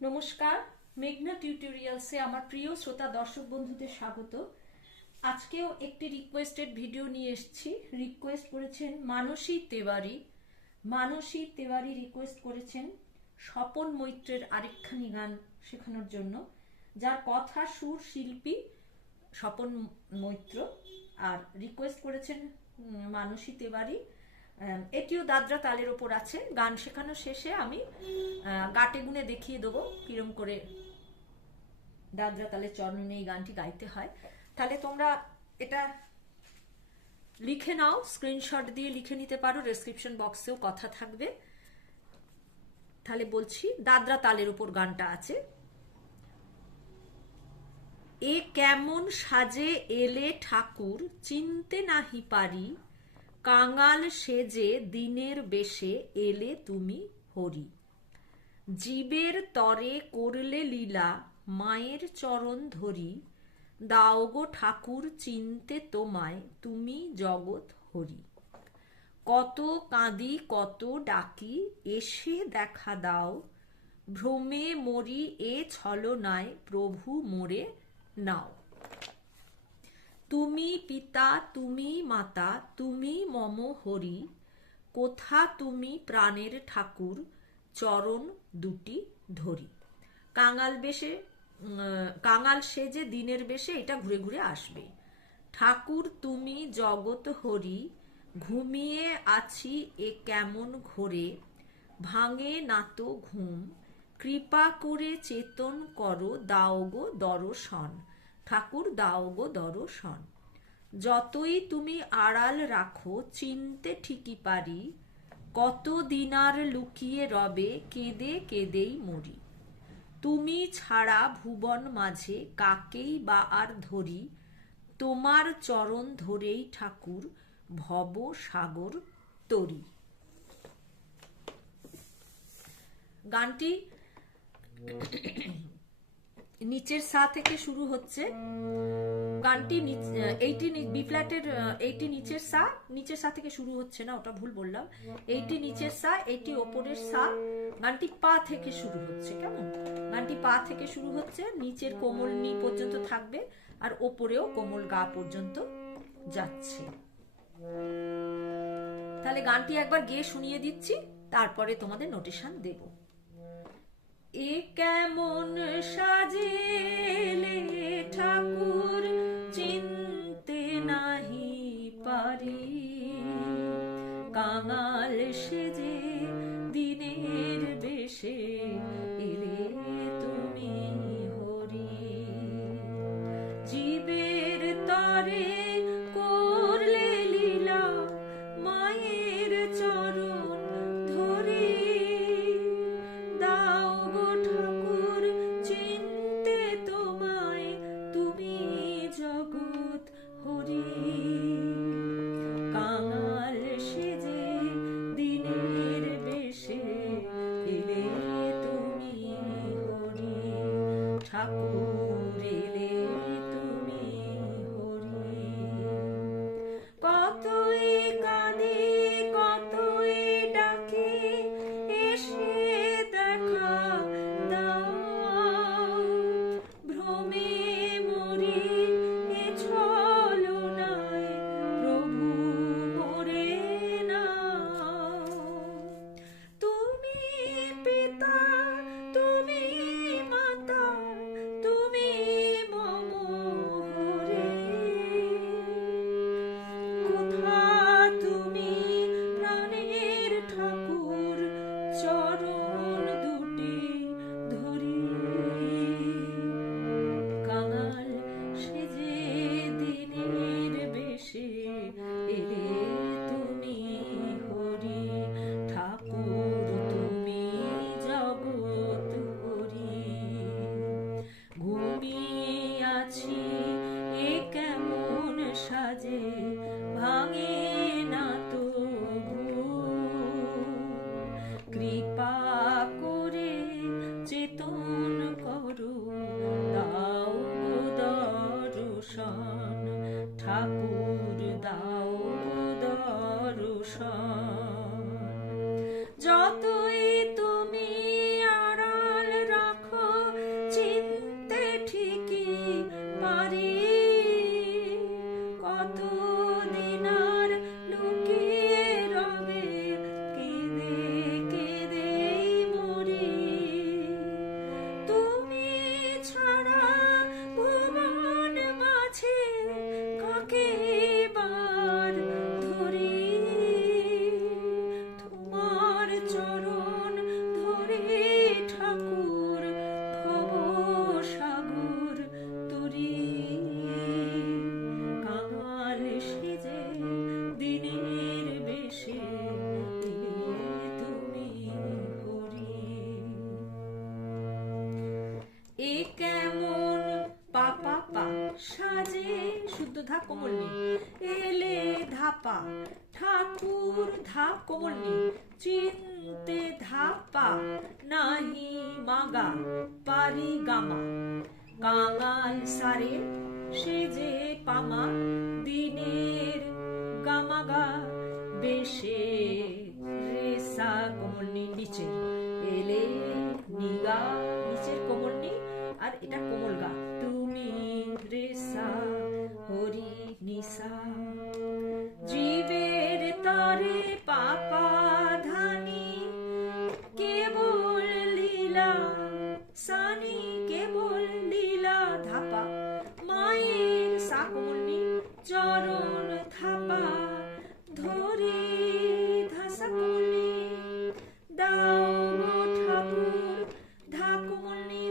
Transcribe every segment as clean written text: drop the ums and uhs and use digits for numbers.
নমস্কার, মেঘনা টিউটোরিয়ালসে আমার প্রিয় শ্রোতা দর্শক বন্ধুদের স্বাগত। আজকেও একটি রিকোয়েস্টেড ভিডিও নিয়ে এসেছি। রিকোয়েস্ট করেছেন মানসী তেওয়ারি। মানসী তেওয়ারি রিকোয়েস্ট করেছেন স্বপন মৈত্রের আরেকখানি গান শেখানোর জন্য, যার কথা সুর শিল্পী স্বপন মৈত্র, আর রিকোয়েস্ট করেছেন মানসী তেওয়ারি। এটিও দাদরা তালের ওপর আছে। গান শেখানো শেষে আমি গাটে গুনে দেখিয়ে দেবো কিরম করে দাদরা তালের চরণে এই গানটি গাইতে হয়। তাহলে তোমরা এটা লিখে নাও, স্ক্রিনশট দিয়ে লিখে নিতে পারো, ডেসক্রিপশন বক্সেও কথা থাকবে। তাহলে বলছি, দাদরা তালের উপর গানটা আছে। এ কেমন সাজে এলে ঠাকুর চিনতে নাহি পারি, কাঙাল সেজে দিনের বেশে এলে তুমি হরি। জীবের তরে করলে লীলা মায়ের চরণ ধরি, দাও গো ঠাকুর চিনতে তোমায় তুমি জগৎ হরি। কত কাঁদি কত ডাকি এসে দেখা দাও, ভ্রমে মরি এ ছলনায় প্রভু মোরে নাও। তুমি পিতা তুমি মাতা তুমি মম হরি, কোথা তুমি প্রাণের ঠাকুর চরণ দুটি ধরি। কাঙাল সেজে দিনের বেশে এটা ঘুরে ঘুরে আসবে। ঠাকুর তুমি জগৎ হরি, ঘুমিয়ে আছি এ কেমন ঘোরে, ভাঙে না তো ঘুম, কৃপা করে চেতন করো দাও গো দর্শন। ঠাকুর দাও গো দর্শন। যতই তুমি আড়াল রাখো চিনতে ঠিকই পারি, কত দিনার লুকিয়ে রবে কেঁদে কেঁদেই মরি। তুমি ছাড়া ভুবন মাঝে কাকেই বা আর ধরি, তোমার চরণ ধরেই ঠাকুর ভব সাগর তরি। গানটি নিচের সা থেকে শুরু হচ্ছে। গানটি এইটি বি ফ্ল্যাটের এইটি নিচের সা থেকে শুরু হচ্ছে না, ওটা ভুল বললাম। এইটি নিচের সা, এইটি ওপরের সা। গানটি পা থেকে শুরু হচ্ছে। কেমন? গানটি পা থেকে শুরু হচ্ছে, নিচের কোমল নি পর্যন্ত থাকবে, আর ওপরেও কোমল গা পর্যন্ত যাচ্ছে। তাহলে গানটি একবার গেয়ে শুনিয়ে দিচ্ছি, তারপরে তোমাদের নোটেশন দেব। এ কেমন সাজেলে ঠাকুর চিনতে নাহি পারি, কাঙাল সেজে দিনের বেশে এলে তুমি হরি। জীবের তরে করলে লীলা মায়ের চরণ ধরি, দাও গো ঠাকুর চিনতে তোমায় তুমি জগৎ হরি। কাঙাল সেজে দিনের বেশে এলে তুমি হরি, ঠাকুর এলে তুমি হরি। কতই কাঁদি কতই ডাকি এসে দেখা দাও, ভ্রমে মরি এ ছলনায় প্রভু মোরে নাও। তুমি পিতা তুমি মাতা তুমি এ কেমন পা পা পা সাজে শুদ্ধ ধা কোমল নি এলে ধাপা ঠাকুর ধা কোমল নি চিনতে ধাপা নাহি মাগা পারি গামা কাঙাল সারে সেজে পামা দিনের গামাগা বেশে রেসা কোমল নি নিচে এলে নিগা নিচের কোমল নি আর এটা কোমল গা তুমি রেসা হরি নিসা জীবের তরে পাপা ধানি কেবল লীলা সানি কেবল লীলা ধাপা মায়ের সা কোমল নি চরণ থাপা ধরে ধাসা কোমল নি দাও গো ঠাকুর ধা কোমল নি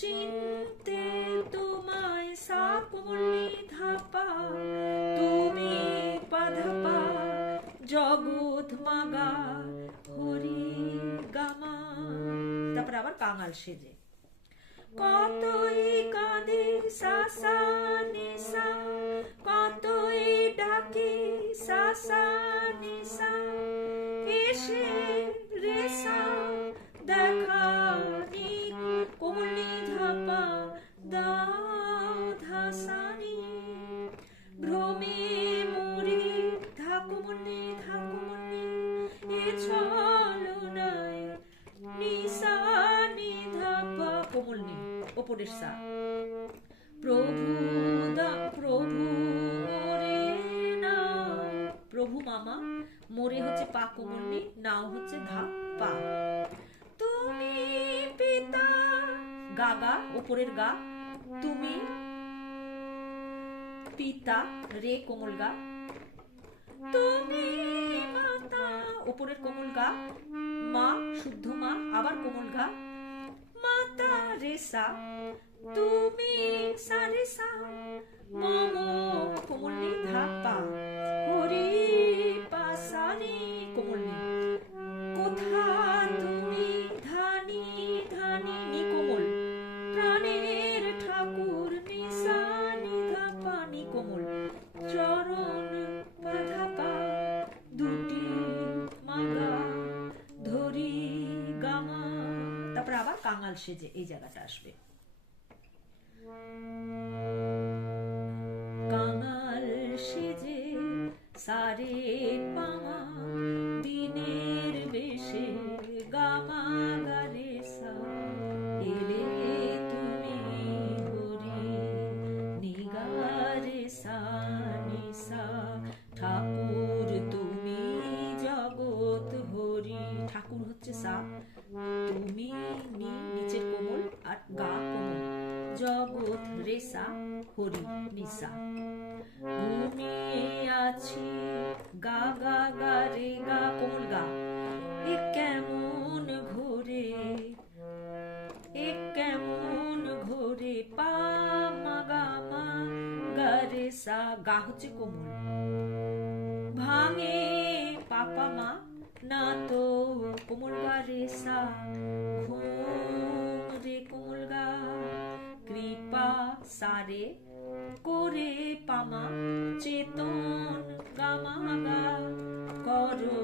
চিনতে তোমায় সা কোমল নি ধাপা তুমি পাধাপা জগৎ মাগা হরি গামা তারপর আবার কাঙাল সেজে কতই কাঁদে সাসা নিসা কতই ডাকে সাসা নিসা এসে রেসা দেখা নি কোমল নি ধাপা দাও ধাসানি ভ্রমে মরি ধা কোমল নি এ ছলনায় নিসা নি ধাপা কোমল নি ওপরের সা প্রভু প্রভু মোরে না প্রভু মামা মোরে হচ্ছে পা কোমল নি নাও হচ্ছে ধা পা তুমি পিতা গাগা ওপরের গা তুমি পিতা রে কোমল গা তুমি মাতা ওপরের কোমল গা মা শুদ্ধ মা আবার কোমল গা মাতা রেসা তুমি সা রেসা মম কোমল নি ধাপা হরি পাসানি কোমল নি কোথা তুমি ধানি ধানি নি কোমল প্রাণের ঠাকুর নিসা নি ধাপা নি কোমল চরণ পাধাপা দুটি মাগা ধরি গামা তারপর আবার কাঙাল সেজে এই জায়গাটা আসবে কাঙাল সেজে সারে পামা দিনের বেশে গামা গারে সা এলে তুমি হরি নিগারে সা নিসা ঠাকুর তুমি জগৎ হরি ঠাকুর হচ্ছে সা তুমি নি নিচের কোমল আর গা কোমল জগৎ রেসা হরি নিসা ঘুমিয়ে আছি গা গা গা রে গা কোমল গা এ কেমন ঘোরে পা মা গা মা গা রে সা গা হচ্ছে কোমল ভাঙে পাপা মা না তো কোমল গা রে সা ঘুম রে কোমল গা কৃপা সারে করে পামা চেতন গামা গা করো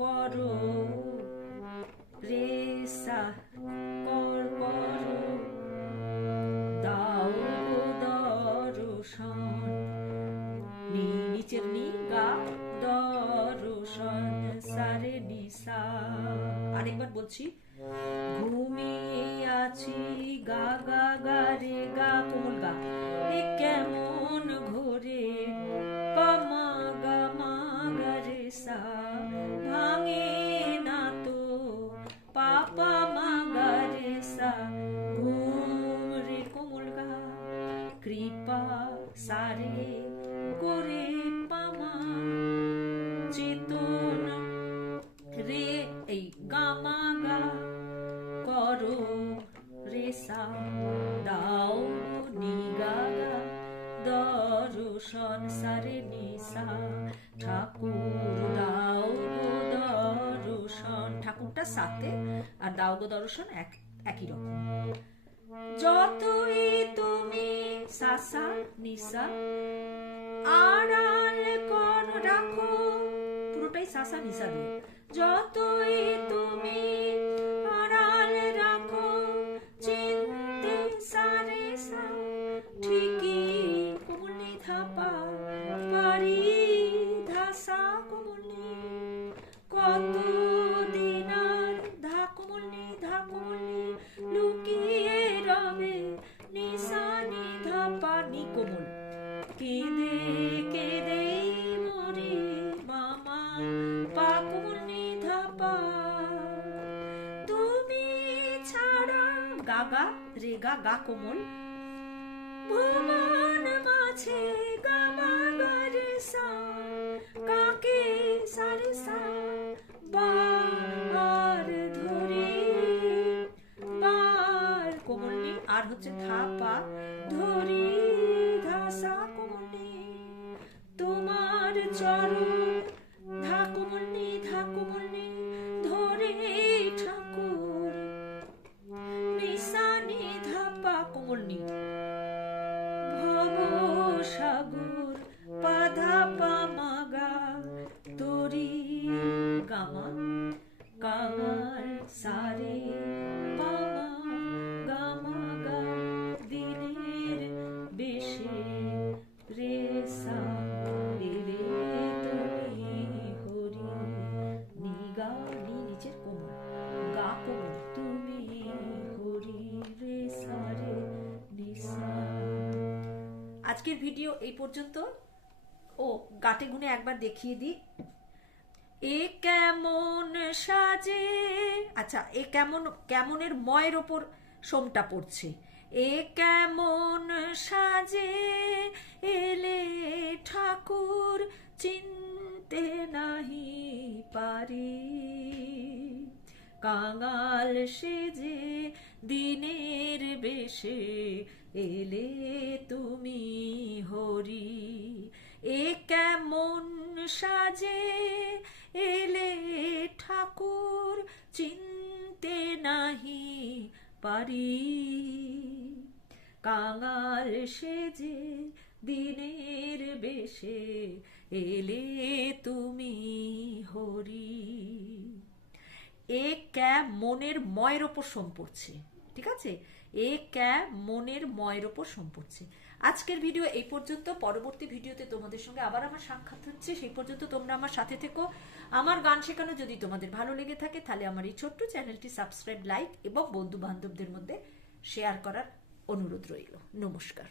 করো রেসা কর করো দাও দর্শন নি নিচের নি গা দর্শন সারে নিসা আরেকবার বলছি ঘুমিয়ে আছি গা গা গা রে গা কোমল গা এ কেমন ঘোরে পামা গা মা গা রে সা ভাঙে না তো পাপা মা গা রে সা ঘুম রে কোমল গা কৃপা সারে করে পামা চেতন রে এই গামা গা করো রেসা দাও নিগা গা দর্শন সারে নিসা ঠাকুর দাও গো দর্শন ঠাকুরটা সাথে আর দাও গো দর্শন একই রকম। যতই তুমি সাসা নিসা আড়াল কর রাখো, পুরোটাই সাসা নিসা দিয়ে। যতই তুমি আড়াল রাখো চিনতে সারে সা, ঠিকই কোমলনি ধাপা পারি ধাসা কোমলনি। কত দিন আর ধা কোমলনি লুকিয়ে রবে নিশানি ধাপা নি কোমল। কেঁদে কেঁদে মরি মামা পা কোমলনি ধাপা। তুমি ছাড়া গাগা রেগা গা কোমল, ভুবন মাঝে গামা গারে সা, কাকে সারে সা বার ধরি বার কোমলনি, আর হচ্ছে ধাপা ধরি ধাসা কোমলনি। তোমার চরণ ধা কোমলনি ধরে ঠাকুর নিশানি ধাপা কোমলনি। ভব সাগর পাধা পামাগা তরি গামা কাঙাল সারে পামা গামা গা, দিনের বেশে রেসা এলে তুমি হরি নিগা নি নিচের কোমল গা কোমল, তুমি হরি রেসা রে নিসা। আজকের ভিডিও এই পর্যন্ত। ও গাটে গুনে একবার দেখিয়ে দিই। এ কেমন সাজে, আচ্ছা এ কেমন, কেমনের ময়ের ওপর সোমটা পড়ছে। এ কেমন সাজে এলে ঠাকুর চিনতে নাহি পারি, কাঙাল সেজে দিনের বেশে এলে তুমি হরি। এ কেমন সাজে এলে ঠাকুর চিনতে নাহি পারি, কাঙাল সেজে দিনের বেশে এলে তুমি হরি। এ ক্যা মনের ময়ের ওপর সোম পড়ছে, ঠিক আছে? এ ক্যা মনের ময়ের ওপর সোম পড়ছে। আজকের ভিডিও এই পর্যন্ত। পরবর্তী ভিডিওতে তোমাদের সঙ্গে আবার আমার সাক্ষাৎ হচ্ছে। সেই পর্যন্ত তোমরা আমার সাথে থেকো। আমার গান শেখানো যদি তোমাদের ভালো লেগে থাকে তাহলে আমার এই ছোট্ট চ্যানেলটি সাবস্ক্রাইব, লাইক এবং বন্ধু বান্ধবদের মধ্যে শেয়ার করার অনুরোধ রইল। নমস্কার।